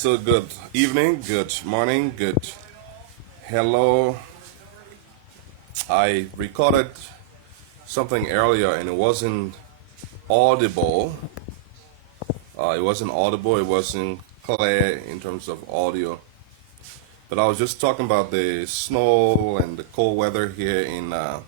So good evening, good morning, good hello. I recorded something earlier and it wasn't audible. It wasn't clear in terms of audio. But I was just talking about the snow and the cold weather here in our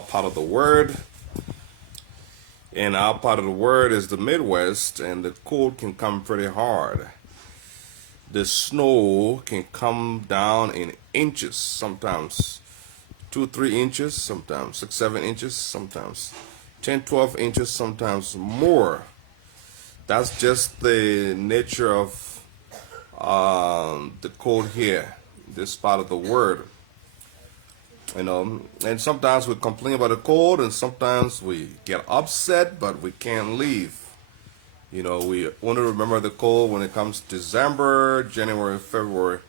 part of the world. And our part of the world is the Midwest, and the cold can come pretty hard. The snow can come down in inches sometimes 2 3 inches, sometimes 6 7 inches, sometimes 10 12 inches, sometimes more. That's just the nature of the cold here, this part of the world. And sometimes we complain about the cold, and sometimes we get upset, but we can't leave. We only remember the cold when it comes December, January, February,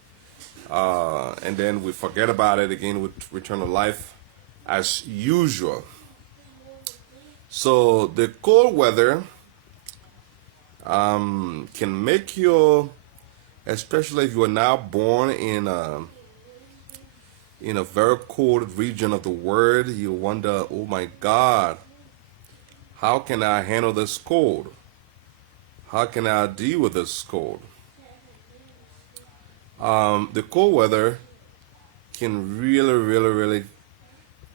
and then we forget about it again. We return to life as usual. So the cold weather can make you, especially if you are now born in a very cold region of the world, you wonder, oh my God, how can I handle this cold? How can I deal with this cold? The cold weather can really, really, really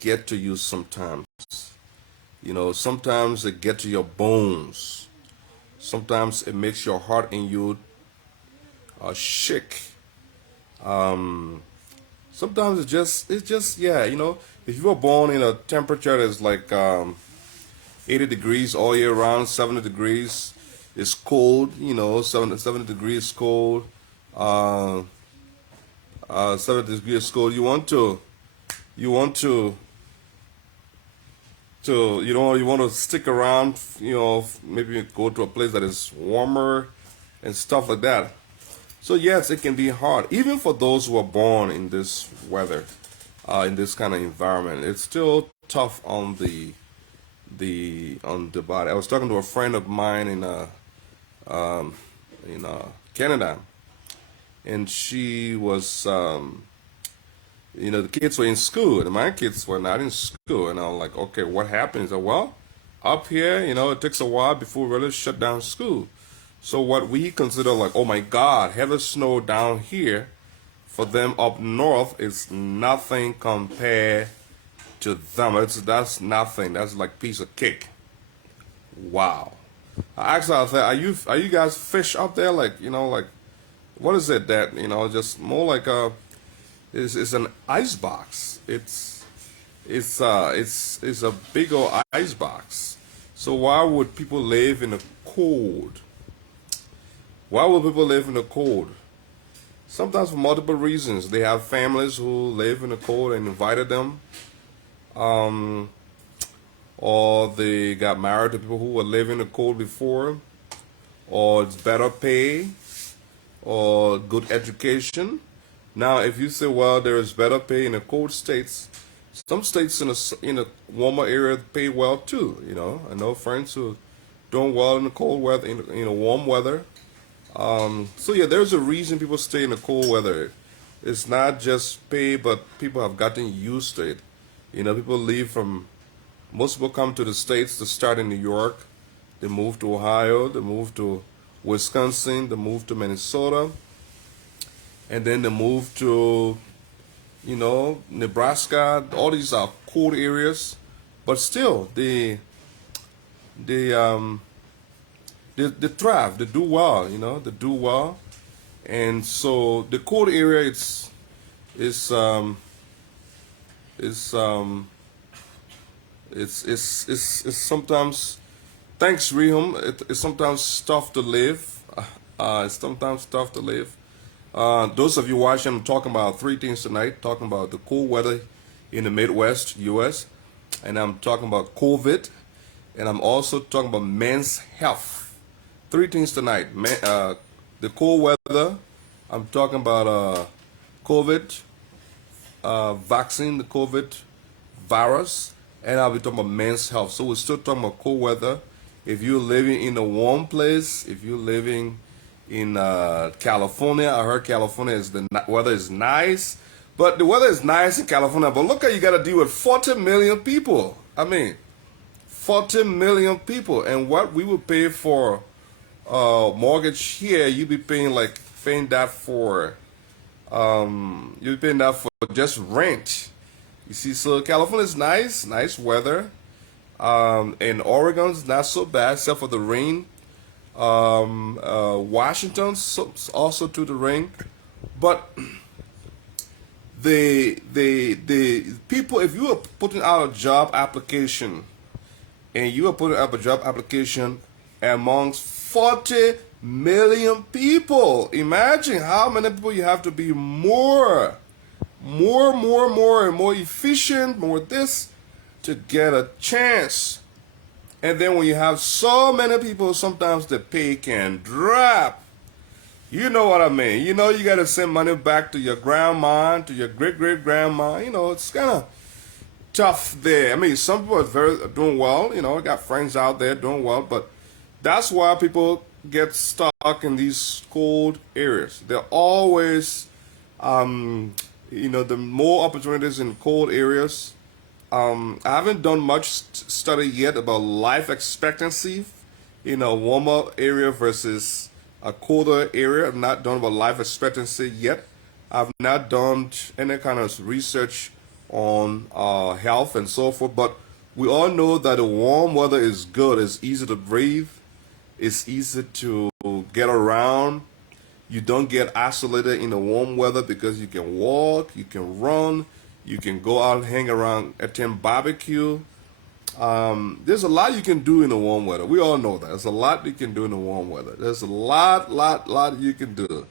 get to you sometimes. Sometimes it gets to your bones. Sometimes it makes your heart and you shake. Sometimes it's just, yeah, if you were born in a temperature that's like 80 degrees all year round, 70 degrees is cold, 70 degrees cold, uh, 70 degrees cold. You want to you want to stick around, maybe go to a place that is warmer and stuff like that. So yes, it can be hard, even for those who are born in this weather, in this kind of environment. It's still tough on the body. I was talking to a friend of mine in Canada, and she was the kids were in school, and my kids were not in school. And I was like, okay, what happened? He said, well, up here, it takes a while before we really shut down school. So what we consider like, oh my God, heavy snow down here, for them up north is nothing compared to them. That's nothing. That's like piece of cake. Wow. Actually, I thought, are you guys fish up there? Like, like what is it that just more like a it's an ice box. It's a big old ice box. So why would people live in the cold? Why would people live in the cold? Sometimes for multiple reasons. They have families who live in the cold and invited them, um, or they got married to people who were living in the cold before, or it's better pay, or good education. Now, if you say, well, there is better pay in the cold states, some states in a warmer area pay well too. I know friends who doing well in the cold weather, in warm weather. So yeah, there's a reason people stay in the cold weather. It's not just pay, but people have gotten used to it. People leave from. Most people come to the states to start in New York. They move to Ohio. They move to Wisconsin. They move to Minnesota, and then they move to Nebraska. All these are cold areas, but still they um they thrive. They do well. They do well, and so the cold area is um is it's sometimes, thanks Rehum, it's sometimes tough to live. It's sometimes tough to live. Those of you watching, I'm talking about three things tonight. Talking about the cool weather in the Midwest U.S., and I'm talking about COVID, and I'm also talking about men's health. Three things tonight. The cold weather. I'm talking about COVID vaccine, the COVID virus, and I'll be talking about men's health. So we're still talking about cold weather. If you're living in a warm place, if you're living in California. I heard California is weather is nice, but the weather is nice in California. But look, you got to deal with 40 million people. I mean, 40 million people, and what we would pay for mortgage here, you'd be paying that for you'd be paying that for just rent. You see, so California is nice weather. And Oregon's not so bad except for the rain. Washington's also to the rain, but the people, if you are putting out a job application and you are putting up a job application amongst 40 million people, imagine how many people you have to be more and more efficient, more this to get a chance. And then when you have so many people, sometimes the pay can drop. You know what I mean? You know, you got to send money back to your grandma, to your great-great-grandma. You know, it's kind of tough there. I mean, some people are doing well. You know, I got friends out there doing well. But that's why people get stuck in these cold areas. They're always, you know, the more opportunities in cold areas. I haven't done much study yet about life expectancy in a warmer area versus a colder area. I've not done about life expectancy yet. I've not done any kind of research on health and so forth. But we all know that the warm weather is good. It's easy to breathe. It's easy to get around. You don't get isolated in the warm weather because you can walk, you can run. You can go out, hang around, attend barbecue. There's a lot you can do in the warm weather. We all know that. There's a lot you can do in the warm weather. There's a lot you can do.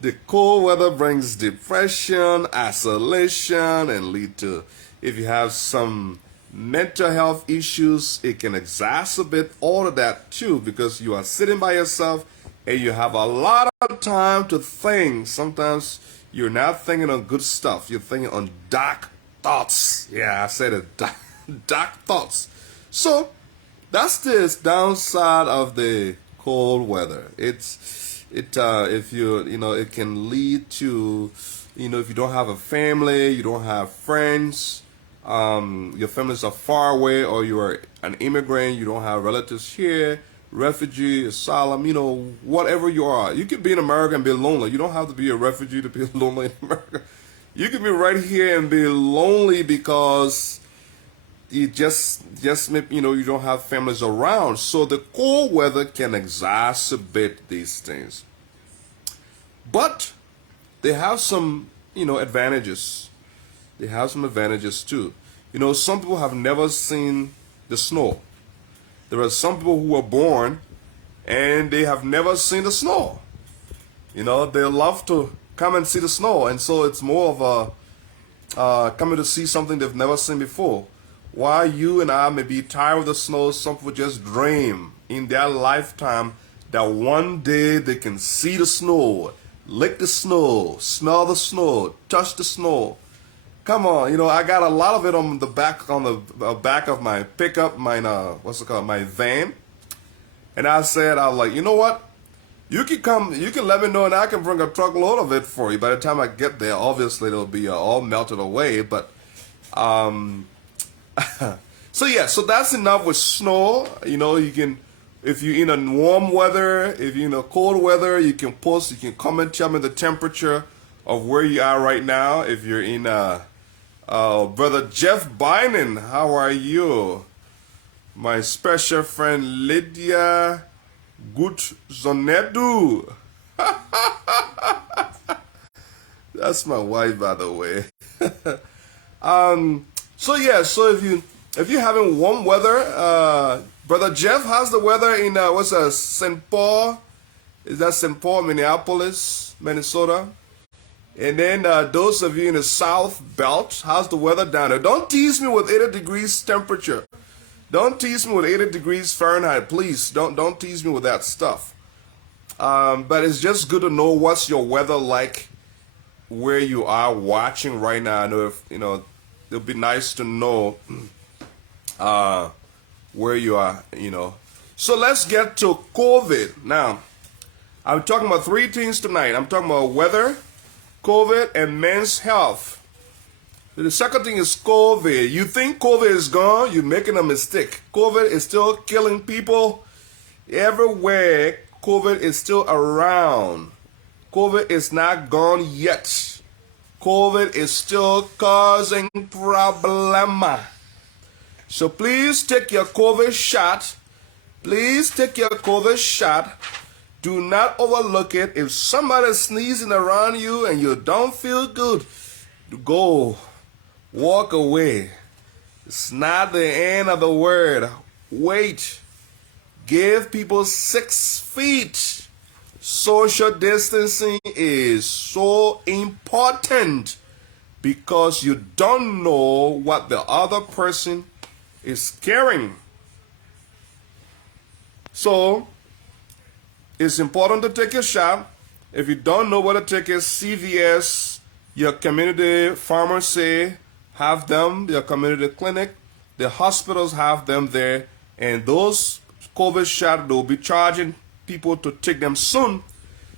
The cold weather brings depression, isolation, and lead to, if you have some mental health issues, it can exacerbate all of that too, because you are sitting by yourself and you have a lot of time to think. Sometimes you're not thinking on good stuff. You're thinking on dark thoughts. Yeah, I said it. Dark thoughts. So that's the downside of the cold weather. If you know, it can lead to, you know, if you don't have a family, you don't have friends, your families are far away, or you are an immigrant, you don't have relatives here, refugee, asylum, you know, whatever you are. You can be in America and be lonely. You don't have to be a refugee to be lonely in America. You can be right here and be lonely because you just you know, you don't have families around. So the cold weather can exacerbate these things. But they have some, you know, advantages. They have some advantages too. You know, some people have never seen the snow. There are some people who are born and they have never seen the snow. You know, they love to come and see the snow, and so it's more of a coming to see something they've never seen before. While you and I may be tired of the snow, some people just dream in their lifetime that one day they can see the snow, lick the snow, smell the snow, touch the snow. Come on, you know, I got a lot of it on the back of my pickup, my my van. And I was like, you know what? You can let me know, and I can bring a truckload of it for you. By the time I get there, obviously it'll be all melted away. But so yeah, so that's enough with snow. You know, you can, if you're in a warm weather, if you're in a cold weather, you can comment, tell me the temperature of where you are right now. If you're in Brother Jeff Bynum, how are you? My special friend Lydia Gutzonedu. That's my wife, by the way. So yeah, so if you're having warm weather, Brother Jeff, how's the weather in St. Paul? Is that St. Paul, Minneapolis, Minnesota? And then those of you in the South Belt, how's the weather down there? Don't tease me with 80 degrees temperature. Don't tease me with 80 degrees Fahrenheit, please. Don't tease me with that stuff. But it's just good to know what's your weather like where you are watching right now. I know if, you know, it'll be nice to know where you are, you know. So let's get to COVID. Now, I'm talking about three things tonight. I'm talking about weather, COVID, and men's health. The second thing is COVID. You think COVID is gone, you're making a mistake. COVID is still killing people everywhere. COVID is still around. COVID is not gone yet. COVID is still causing problema. So please take your COVID shot. Please take your COVID shot. Do not overlook it. If somebody's sneezing around you and you don't feel good, go. Walk away. It's not the end of the word. Wait. Give people 6 feet. Social distancing is so important because you don't know what the other person is carrying. So, it's important to take a shot. If you don't know what to take, is CVS, your community pharmacy, have them, your community clinic, the hospitals have them there, and those COVID shots, they'll be charging people to take them soon.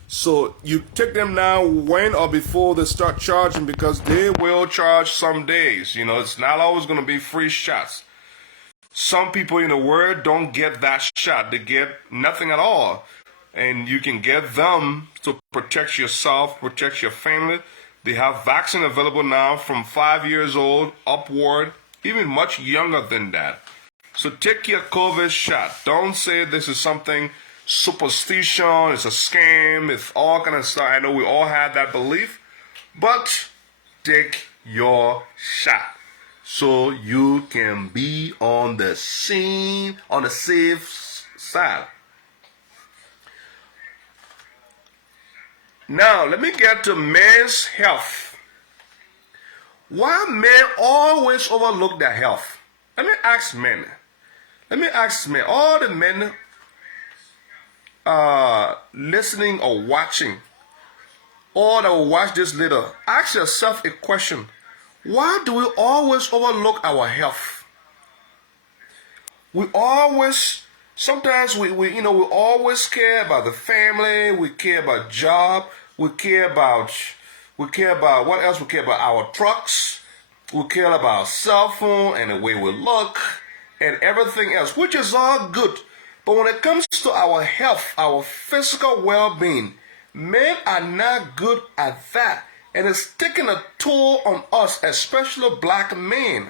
So you take them now when or before they start charging, because they will charge some days. You know, it's not always going to be free shots. Some people in the world don't get that shot. They get nothing at all. And you can get them to protect yourself, protect your family. They have vaccine available now from 5 years old upward, even much younger than that. So take your COVID shot. Don't say this is something superstition, it's a scam, it's all kind of stuff. I know we all have that belief, but take your shot so you can be on the scene, on the safe side. Now, let me get to men's health. Why men always overlook their health? Let me ask men. All the men listening or watching, or that will watch this later, ask yourself a question. Why do we always overlook our health? Sometimes we always care about the family, we care about job, we care about what else? We care about our trucks, we care about our cell phone and the way we look and everything else, which is all good. But when it comes to our health, our physical well-being, men are not good at that. And it's taking a toll on us, especially black men.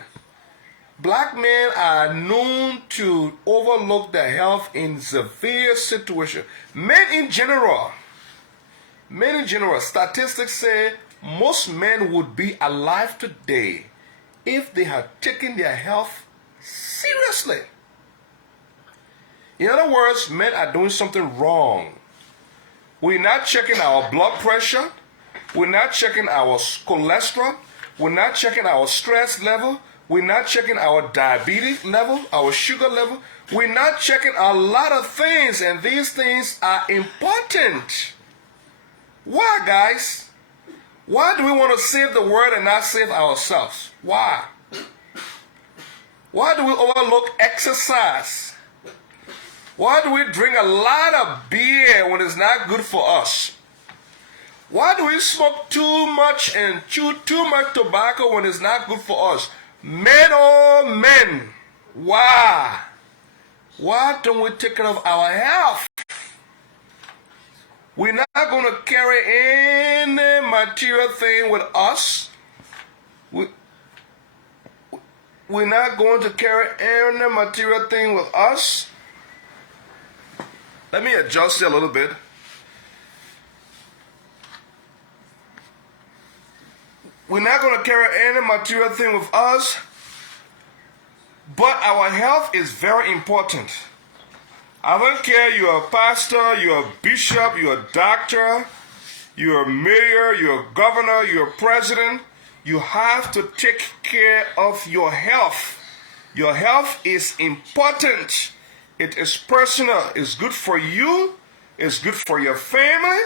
Black men are known to overlook their health in severe situations. Men in general, statistics say most men would be alive today if they had taken their health seriously. In other words, men are doing something wrong. We're not checking our blood pressure. We're not checking our cholesterol. We're not checking our stress level. We're not checking our diabetes level, our sugar level. We're not checking a lot of things, and these things are important. Why, guys? Why do we want to save the world and not save ourselves? Why? Why do we overlook exercise? Why do we drink a lot of beer when it's not good for us? Why do we smoke too much and chew too much tobacco when it's not good for us? Men, oh men, why? Why don't we take care of our health? We're not going to carry any material thing with us. We're not going to carry any material thing with us. Let me adjust it a little bit. We're not going to carry any material thing with us, but our health is very important. I don't care you're a pastor, you're a bishop, you're a doctor, you're a mayor, you're a governor, you're a president. You have to take care of your health. Your health is important. It is personal. It's good for you. It's good for your family.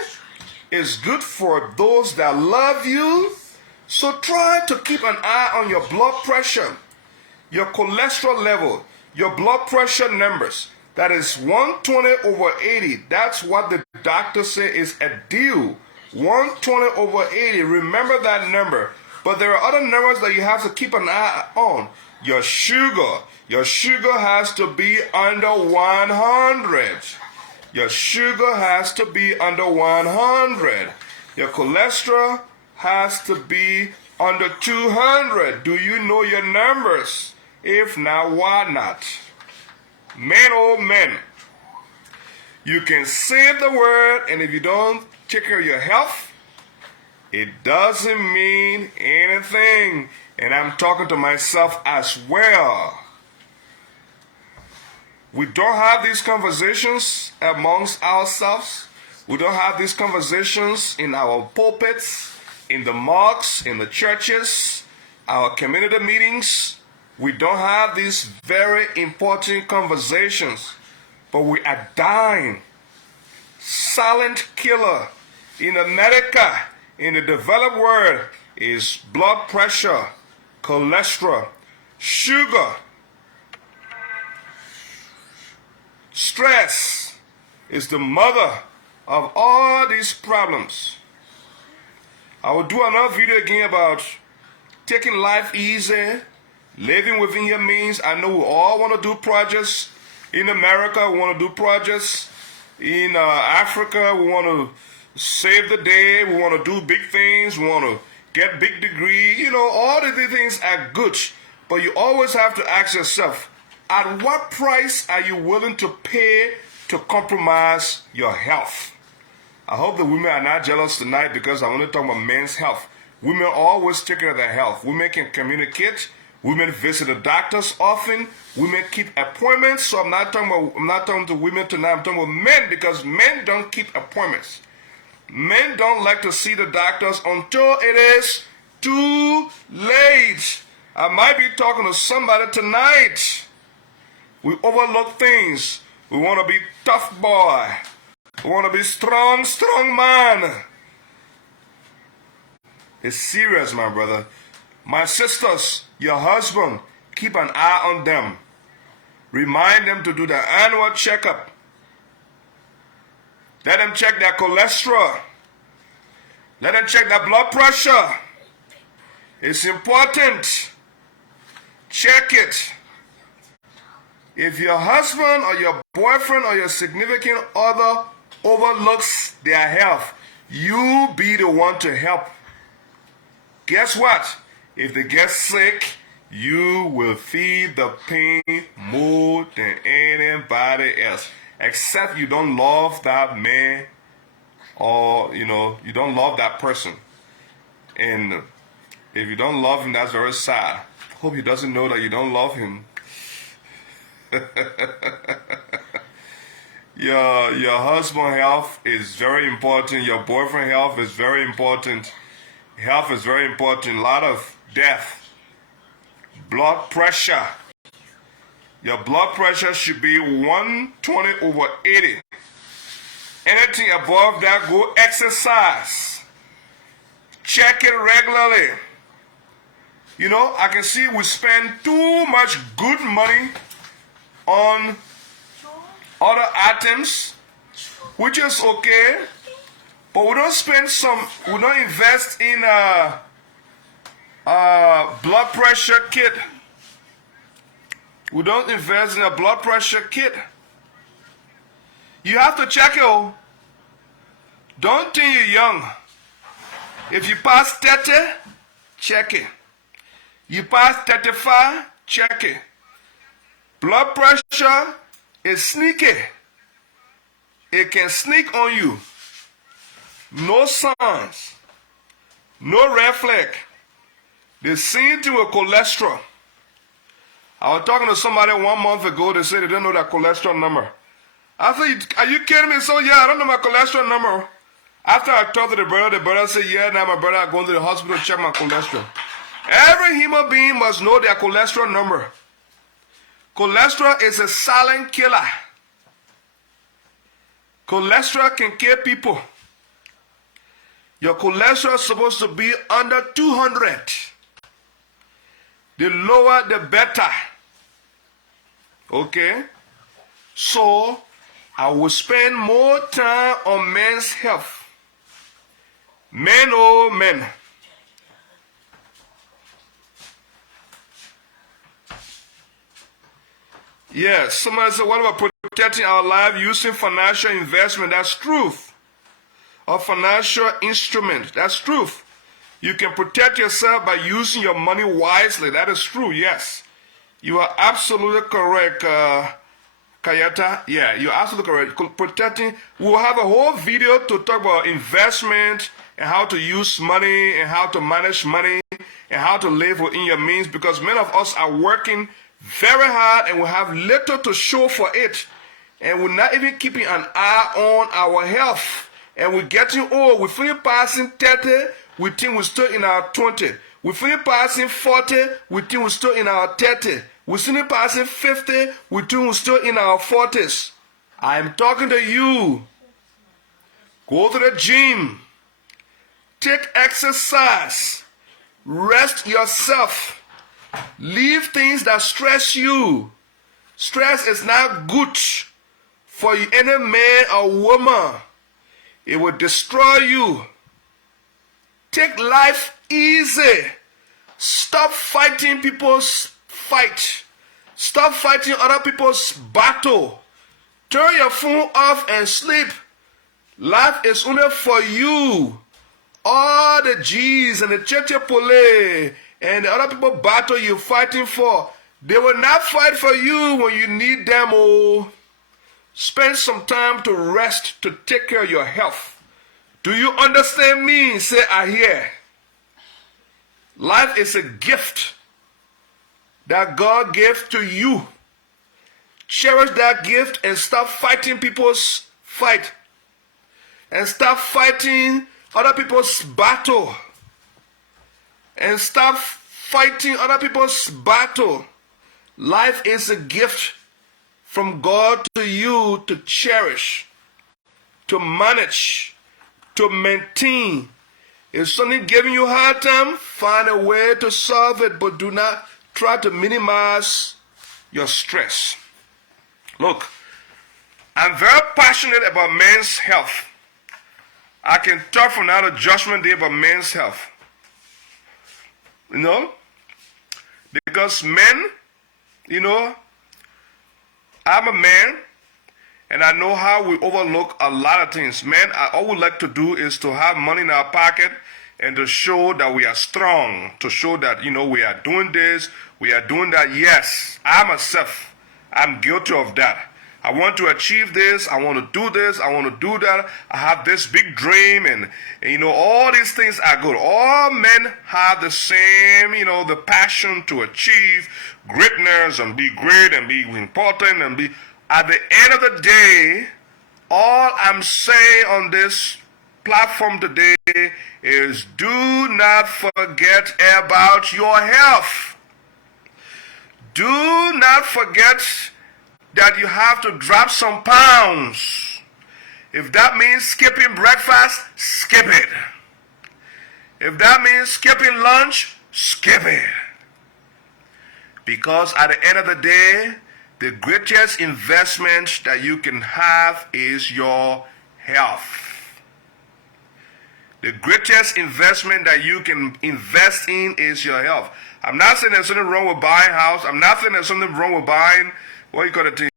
It's good for those that love you. So try to keep an eye on your blood pressure, your cholesterol level, your blood pressure numbers. That is 120/80. That's what the doctor say is a deal. 120 over 80. Remember that number. But there are other numbers that you have to keep an eye on. Your sugar. Your sugar has to be under 100. Your sugar has to be under 100. Your cholesterol has to be under 200. Do you know your numbers? If not, why not? Men, oh men, you can say the word, and if you don't take care of your health, it doesn't mean anything. And I'm talking to myself as well. We don't have these conversations amongst ourselves. We don't have these conversations in our pulpits, in the mosques, in the churches, our community meetings. We don't have these very important conversations, but we are dying. Silent killer in America, in the developed world, is blood pressure, cholesterol, sugar. Stress is the mother of all these problems. I will do another video again about taking life easy, living within your means. I know we all want to do projects in America. We want to do projects in Africa. We want to save the day. We want to do big things. We want to get big degree. You know, all of these things are good. But you always have to ask yourself, at what price are you willing to pay to compromise your health? I hope the women are not jealous tonight because I'm only talking about men's health. Women always take care of their health. Women can communicate. Women visit the doctors often. Women keep appointments. So I'm not talking to women tonight. I'm talking about men because men don't keep appointments. Men don't like to see the doctors until it is too late. I might be talking to somebody tonight. We overlook things. We want to be tough boy. We want to be strong man. It's serious, my brother. My sisters, your husband, keep an eye on them. Remind them to do their annual checkup. Let them check their cholesterol. Let them check their blood pressure. It's important. Check it. If your husband or your boyfriend or your significant other overlooks their health, you be the one to help. Guess what? If they get sick, you will feel the pain more than anybody else. Except you don't love that man or, you don't love that person. And if you don't love him, that's very sad. Hope he doesn't know that you don't love him. Your husband's health is very important. Your boyfriend's health is very important. Health is very important. A lot of death. Blood pressure. Your blood pressure should be 120 over 80. Anything above that, go exercise. Check it regularly. I can see we spend too much good money on other items, which is okay, but we don't invest in a blood pressure kit. We don't invest in a blood pressure kit. You have to check it. Don't think you're young. If you pass 30, check it. You pass 35, check it. Blood pressure is sneaky. It can sneak on you. No signs. No red flag. They seen to a cholesterol. I was talking to somebody 1 month ago. They said they didn't know their cholesterol number. I said, are you kidding me? So, yeah, I don't know my cholesterol number. After I talked to the brother said, yeah, now my brother, I'm going to the hospital to check my cholesterol. Every human being must know their cholesterol number. Cholesterol is a silent killer. Cholesterol can kill people. Your cholesterol is supposed to be under 200. The lower, the better. Okay? So, I will spend more time on men's health. Men, oh men. Yes, somebody said, what about protecting our life using financial investment? That's truth. Or financial instrument. That's truth. You can protect yourself by using your money wisely. That is true, yes. You are absolutely correct, Kayata. Yeah, you're absolutely correct. Protecting. We'll have a whole video to talk about investment and how to use money and how to manage money and how to live within your means, because many of us are working very hard and we have little to show for it. And we're not even keeping an eye on our health. And we're getting old. We're finally passing 30. We think we're still in our 20. We're finally passing 40. We think we're still in our 30. We're finally passing 50. We think we're still in our 40s. I'm talking to you. Go to the gym. Take exercise. Rest yourself. Leave things that stress you. Stress is not good for any man or woman. It will destroy you. Take life easy. Stop fighting people's fight. Stop fighting other people's battle. Turn your phone off and sleep. Life is only for you. All the G's and the Cheche Pole and the other people battle you're fighting for, they will not fight for you when you need them. Oh, spend some time to rest, to take care of your health. Do you understand me? Say, I hear. Life is a gift that God gave to you. Cherish that gift and stop fighting people's fight. And stop fighting other people's battle. And stop fighting other people's battle. Life is a gift from God to you to cherish, to manage, to maintain. If something giving you a hard time, find a way to solve it, but do not try to minimize your stress. Look, I'm very passionate about men's health. I can talk from now to Judgment Day about men's health. You know? Because men, you know, I'm a man, and I know how we overlook a lot of things. Men, all we like to do is to have money in our pocket and to show that we are strong, to show that, you know, we are doing this, we are doing that. Yes, I myself, I'm guilty of that. I want to achieve this, I want to do this, I want to do that, I have this big dream, and you know, all these things are good. All men have the same, you know, the passion to achieve greatness and be great and be important and be, at the end of the day, all I'm saying on this platform today is do not forget about your health. Do not forget that you have to drop some pounds. If that means skipping breakfast, skip it. If that means skipping lunch, skip it. Because at the end of the day, the greatest investment that you can have is your health. The greatest investment that you can invest in is your health. I'm not saying there's something wrong with buying a house. I'm not saying there's something wrong with buying, what you call it,